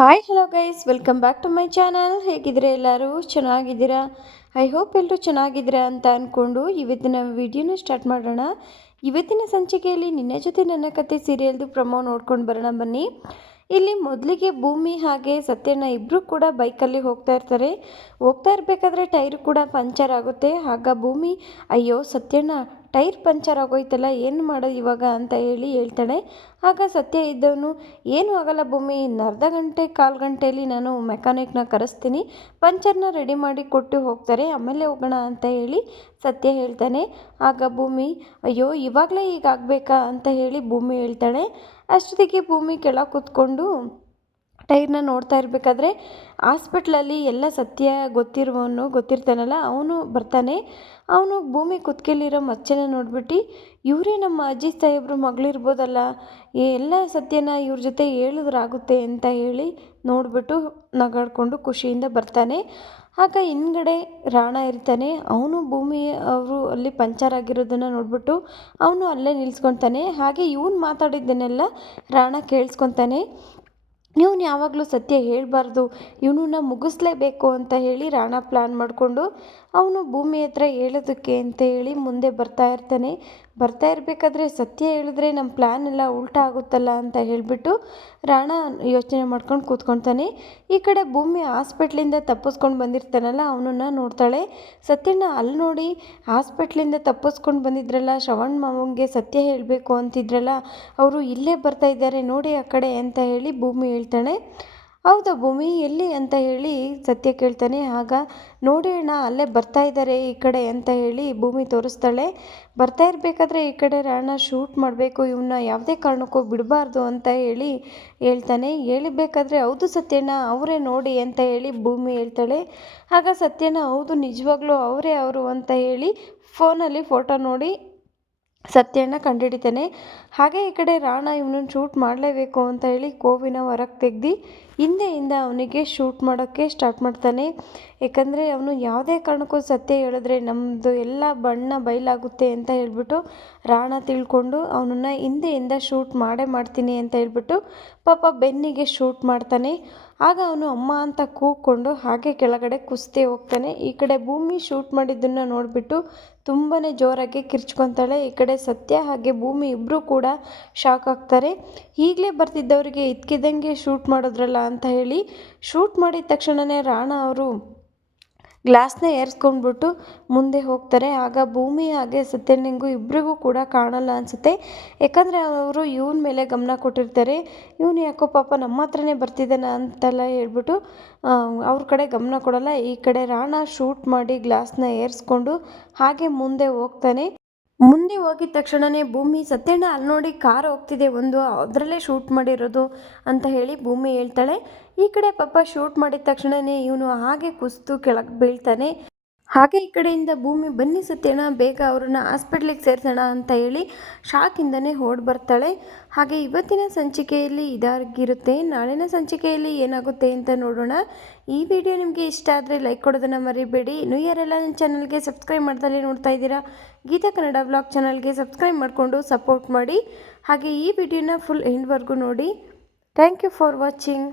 Hi hello guys welcome back to my channel ಹೇಗಿದ್ರೆ ಎಲ್ಲರೂ? ಚೆನ್ನಾಗಿದ್ದೀರಾ? I hope ಎಲ್ಲರೂ ಚೆನ್ನಾಗಿದ್ದೀರಾ ಅಂತ ಅಂದ್ಕೊಂಡು ಇವತ್ತಿನ ವಿಡಿಯೋನ ಸ್ಟಾರ್ಟ್ ಮಾಡೋಣ. ಇವತ್ತಿನ ಸಂಚಿಕೆಯಲ್ಲಿ ನಿನ್ನೆ ಜೊತೆ ನನ್ನ ಕತೆ ಸೀರಿಯಲ್ದು ಪ್ರಮೋ ನೋಡ್ಕೊಂಡು ಬರೋಣ ಬನ್ನಿ. ಇಲ್ಲಿ ಮೊದಲಿಗೆ ಭೂಮಿ ಹಾಗೆ ಸತ್ಯನ ಇಬ್ಬರು ಕೂಡ ಬೈಕಲ್ಲಿ ಹೋಗ್ತಾ ಇರ್ತಾರೆ. ಹೋಗ್ತಾ ಇರಬೇಕಾದ್ರೆ ಟೈರ್ ಕೂಡ ಪಂಚರ್ ಆಗುತ್ತೆ. ಆಗ ಭೂಮಿ, ಅಯ್ಯೋ ಸತ್ಯಣ್ಣ ಟೈರ್ ಪಂಚರ್ ಆಗೋಯ್ತಲ್ಲ, ಏನು ಮಾಡೋದು ಇವಾಗ ಅಂತ ಹೇಳಿ ಹೇಳ್ತಾಳೆ. ಆಗ ಸತ್ಯ ಇದ್ದವನು, ಏನೂ ಆಗಲ್ಲ ಭೂಮಿ, ಇನ್ನು ಅರ್ಧ ಗಂಟೆ, ಕಾಲು ಗಂಟೆಯಲ್ಲಿ ನಾನು ಮೆಕ್ಯಾನಿಕ್ನ ಕರೆಸ್ತೀನಿ. ಪಂಚರ್ನ ರೆಡಿ ಮಾಡಿ ಕೊಟ್ಟು ಹೋಗ್ತಾರೆ, ಆಮೇಲೆ ಹೋಗೋಣ ಅಂತ ಹೇಳಿ ಸತ್ಯ ಹೇಳ್ತಾನೆ. ಆಗ ಭೂಮಿ, ಅಯ್ಯೋ, ಇವಾಗಲೇ ಈಗ ಆಗಬೇಕಾ ಅಂತ ಹೇಳಿ ಭೂಮಿ ಹೇಳ್ತಾಳೆ. ಅಷ್ಟೊತ್ತಿಗೆ ಭೂಮಿ ಕೆಳಗೆ ಕೂತ್ಕೊಂಡು ಟೈರ್ನ ನೋಡ್ತಾ ಇರಬೇಕಾದ್ರೆ ಹಾಸ್ಪಿಟ್ಲಲ್ಲಿ ಎಲ್ಲ ಸತ್ಯ ಗೊತ್ತಿರುವವನು ಗೊತ್ತಿರ್ತಾನಲ್ಲ, ಅವನು ಬರ್ತಾನೆ. ಅವನು ಭೂಮಿ ಕುತ್ಕೆಲಿರೋ ಮಚ್ಚೆನ ನೋಡ್ಬಿಟ್ಟು, ಇವರೇ ನಮ್ಮ ಅಜ್ಜಿ ಸಾಹೇಬ್ರ ಮಗಳಿರ್ಬೋದಲ್ಲ ಎಲ್ಲ ಸತ್ಯನ ಇವ್ರ ಜೊತೆ ಹೇಳಿದ್ರಾಗುತ್ತೆ ಅಂತ ಹೇಳಿ ನೋಡಿಬಿಟ್ಟು ನಗಾಡಿಕೊಂಡು ಖುಷಿಯಿಂದ ಬರ್ತಾನೆ. ಆಗ ಹಿಂದ್ಗಡೆ ರಾಣ ಇರ್ತಾನೆ. ಅವನು ಭೂಮಿ ಅವರು ಅಲ್ಲಿ ಪಂಚರ್ ಆಗಿರೋದನ್ನು ನೋಡಿಬಿಟ್ಟು ಅವನು ಅಲ್ಲೇ ನಿಲ್ಸ್ಕೊತಾನೆ. ಹಾಗೆ ಇವನು ಮಾತಾಡಿದ್ದನ್ನೆಲ್ಲ ರಾಣ ಕೇಳಿಸ್ಕೊತಾನೆ. ಇವನು ಯಾವಾಗಲೂ ಸತ್ಯ ಹೇಳಬಾರ್ದು, ಇವನನ್ನ ಮುಗಿಸ್ಲೇಬೇಕು ಅಂತ ಹೇಳಿ ರಾಣ ಪ್ಲ್ಯಾನ್ ಮಾಡಿಕೊಂಡು ಅವನು ಭೂಮಿ ಹತ್ರ ಹೇಳೋದಕ್ಕೆ ಅಂತ ಹೇಳಿ ಮುಂದೆ ಬರ್ತಾ ಇರ್ತಾನೆ. ಬರ್ತಾ ಇರಬೇಕಾದ್ರೆ ಸತ್ಯ ಹೇಳಿದ್ರೆ ನಮ್ಮ ಪ್ಲ್ಯಾನ್ ಎಲ್ಲ ಉಲ್ಟಾ ಆಗುತ್ತಲ್ಲ ಅಂತ ಹೇಳಿಬಿಟ್ಟು ರಾಣ ಯೋಚನೆ ಮಾಡ್ಕೊಂಡು ಕೂತ್ಕೊಳ್ತಾನೆ. ಈ ಕಡೆ ಭೂಮಿ ಹಾಸ್ಪಿಟ್ಲಿಂದ ತಪ್ಪಿಸ್ಕೊಂಡು ಬಂದಿರ್ತಾನಲ್ಲ, ಅವನನ್ನು ನೋಡ್ತಾಳೆ. ಸತ್ಯನ ಅಲ್ಲಿ ನೋಡಿ ಹಾಸ್ಪಿಟ್ಲಿಂದ ತಪ್ಪಿಸ್ಕೊಂಡು ಬಂದಿದ್ರಲ್ಲ, ಶ್ರವಣ್ ಮಾವಂಗೆ ಸತ್ಯ ಹೇಳಬೇಕು ಅಂತಿದ್ರಲ್ಲ, ಅವರು ಇಲ್ಲೇ ಬರ್ತಾ ಇದ್ದಾರೆ, ನೋಡಿ ಆ ಕಡೆ ಅಂತ ಹೇಳಿ ಭೂಮಿ ಹೇಳ್ತಾಳೆ, ಹೌದಾ ಭೂಮಿ, ಎಲ್ಲಿ? ಅಂತ ಹೇಳಿ ಸತ್ಯ ಕೇಳ್ತಾನೆ, ಆಗ ನೋಡಿ ಅಣ್ಣ, ಅಲ್ಲೇ ಬರ್ತಾ ಇದ್ದಾರೆ ಈ ಕಡೆ, ಅಂತ ಹೇಳಿ ಭೂಮಿ ತೋರಿಸ್ತಾಳೆ. ಬರ್ತಾ ಇರಬೇಕಾದ್ರೆ ಈ ಕಡೆ ರಾಣ ಶೂಟ್ ಮಾಡಬೇಕು ಇವನ್ನ ಯಾವುದೇ ಕಾರಣಕ್ಕೂ ಬಿಡಬಾರ್ದು ಅಂತ ಹೇಳಿ ಹೇಳ್ತಾನೆ. ಹೇಳಿಬೇಕಾದ್ರೆ ಹೌದು ಸತ್ಯನ ಅವರೇ ನೋಡಿ ಅಂತ ಹೇಳಿ ಭೂಮಿ ಹೇಳ್ತಾಳೆ. ಆಗ ಸತ್ಯನ ಹೌದು, ನಿಜವಾಗ್ಲೂ ಅವರೇ ಅವರು, ಅಂತ ಹೇಳಿ ಫೋನಲ್ಲಿ ಫೋಟೋ ನೋಡಿ ಸತ್ಯನ ಕಂಡುಹಿಡಿತಾನೆ ಹಾಗೆ ಈ ಕಡೆ ರಾಣ ಇವನನ್ನು ಶೂಟ್ ಮಾಡಲೇಬೇಕು ಅಂತ ಹೇಳಿ ಕೋವಿನ ಹೊರಗೆ ತೆಗ್ದು ಹಿಂದೆಯಿಂದ ಅವನಿಗೆ ಶೂಟ್ ಮಾಡೋಕ್ಕೆ ಸ್ಟಾರ್ಟ್ ಮಾಡ್ತಾನೆ. ಏಕೆಂದರೆ ಅವನು ಯಾವುದೇ ಕಾರಣಕ್ಕೂ ಸತ್ಯ ಹೇಳಿದ್ರೆ ನಮ್ಮದು ಎಲ್ಲ ಬಣ್ಣ ಬಯಲಾಗುತ್ತೆ ಅಂತ ಹೇಳ್ಬಿಟ್ಟು ರಾಣ ತಿಳ್ಕೊಂಡು ಅವನನ್ನು ಹಿಂದೆಯಿಂದ ಶೂಟ್ ಮಾಡೇ ಮಾಡ್ತೀನಿ ಅಂತ ಹೇಳ್ಬಿಟ್ಟು ಪಾಪ ಬೆನ್ನಿಗೆ ಶೂಟ್ ಮಾಡ್ತಾನೆ. ಆಗ ಅವನು ಅಮ್ಮ ಅಂತ ಕೂಗ್ಕೊಂಡು ಹಾಗೆ ಕೆಳಗಡೆ ಕುಸ್ತಿ ಹೋಗ್ತಾನೆ. ಈ ಕಡೆ ಭೂಮಿ ಶೂಟ್ ಮಾಡಿದ್ದನ್ನು ನೋಡಿಬಿಟ್ಟು ತುಂಬಾ ಜೋರಾಗಿ ಕಿರ್ಚ್ಕೊತಾಳೆ. ಈ ಕಡೆ ಸತ್ಯ ಹಾಗೆ ಭೂಮಿ ಇಬ್ಬರೂ ಕೂಡ ಶಾಕ್ ಆಗ್ತಾರೆ. ಈಗಲೇ ಬರ್ತಿದ್ದವರಿಗೆ ಇದ್ಕಿದ್ದಂಗೆ ಶೂಟ್ ಮಾಡಿದ್ರಲ್ಲ ಅಂತ ಹೇಳಿ ಶೂಟ್ ಮಾಡಿದ ತಕ್ಷಣವೇ ರಾಣ ಅವರು ಗ್ಲಾಸ್ನ ಏರಿಸ್ಕೊಂಡ್ಬಿಟ್ಟು ಮುಂದೆ ಹೋಗ್ತಾರೆ. ಆಗ ಭೂಮಿ ಹಾಗೆ ಸತ್ಯನಿಂಗು ಇಬ್ಬರಿಗೂ ಕೂಡ ಕಾಣಲ್ಲ ಅನಿಸುತ್ತೆ. ಯಾಕಂದರೆ ಅವರು ಇವನ ಮೇಲೆ ಗಮನ ಕೊಟ್ಟಿರ್ತಾರೆ. ಇವನು ಯಾಕೋ ಪಾಪ ನಮ್ಮ ಹತ್ರನೇ ಬರ್ತಿದ್ದಾನ ಅಂತೆಲ್ಲ ಹೇಳ್ಬಿಟ್ಟು ಅವ್ರ ಕಡೆ ಗಮನ ಕೊಡಲ್ಲ. ಈ ಕಡೆ ರಾಣ ಶೂಟ್ ಮಾಡಿ ಗ್ಲಾಸ್ನ ಏರಿಸ್ಕೊಂಡು ಹಾಗೆ ಮುಂದೆ ಹೋಗ್ತಾನೆ. ಮುಂದೆ ಹೋಗಿದ ತಕ್ಷಣನೇ ಭೂಮಿ ಸತ್ಯಣ್ಣ ಅಲ್ಲಿ ನೋಡಿ ಕಾರ್ ಹೋಗ್ತಿದೆ ಒಂದು, ಅದರಲ್ಲೇ ಶೂಟ್ ಮಾಡಿರೋದು ಅಂತ ಹೇಳಿ ಭೂಮಿ ಹೇಳ್ತಾಳೆ. ಈ ಕಡೆ ಪಾಪ ಶೂಟ್ ಮಾಡಿದ ತಕ್ಷಣನೇ ಇವನು ಹಾಗೆ ಕುಸಿದು ಕೆಳಗೆ ಬೀಳ್ತಾನೆ. ಹಾಗೆ ಈ ಕಡೆಯಿಂದ ಭೂಮಿ ಬನ್ನಿ ಸತ್ಯಣ್ಣ ಬೇಗ ಅವ್ರನ್ನ ಹಾಸ್ಪಿಟ್ಲಿಗೆ ಸೇರಿಸೋಣ ಅಂತ ಹೇಳಿ ಶಾಕಿಂದನೇ ಓಡಿ ಬರ್ತಾಳೆ. ಹಾಗೆ ಇವತ್ತಿನ ಸಂಚಿಕೆಯಲ್ಲಿ ಇದಾಗಿರುತ್ತೆ. ನಾಳಿನ ಸಂಚಿಕೆಯಲ್ಲಿ ಏನಾಗುತ್ತೆ ಅಂತ ನೋಡೋಣ. ಈ ವಿಡಿಯೋ ನಿಮಗೆ ಇಷ್ಟ ಆದರೆ ಲೈಕ್ ಕೊಡೋದನ್ನು ಮರಿಬೇಡಿ. ಇನ್ನೂ ಯಾರೆಲ್ಲ ನನ್ನ ಚಾನಲ್ಗೆ ಸಬ್ಸ್ಕ್ರೈಬ್ ಮಾಡ್ದಲೇ ನೋಡ್ತಾ ಇದ್ದೀರಾ, ಗೀತಾ ಕನ್ನಡ ಬ್ಲಾಗ್ ಚಾನಲ್ಗೆ ಸಬ್ಸ್ಕ್ರೈಬ್ ಮಾಡಿಕೊಂಡು ಸಪೋರ್ಟ್ ಮಾಡಿ. ಹಾಗೆ ಈ ವಿಡಿಯೋನ ಫುಲ್ ಎಂಡ್ವರೆಗೂ ನೋಡಿ. Thank you for watching.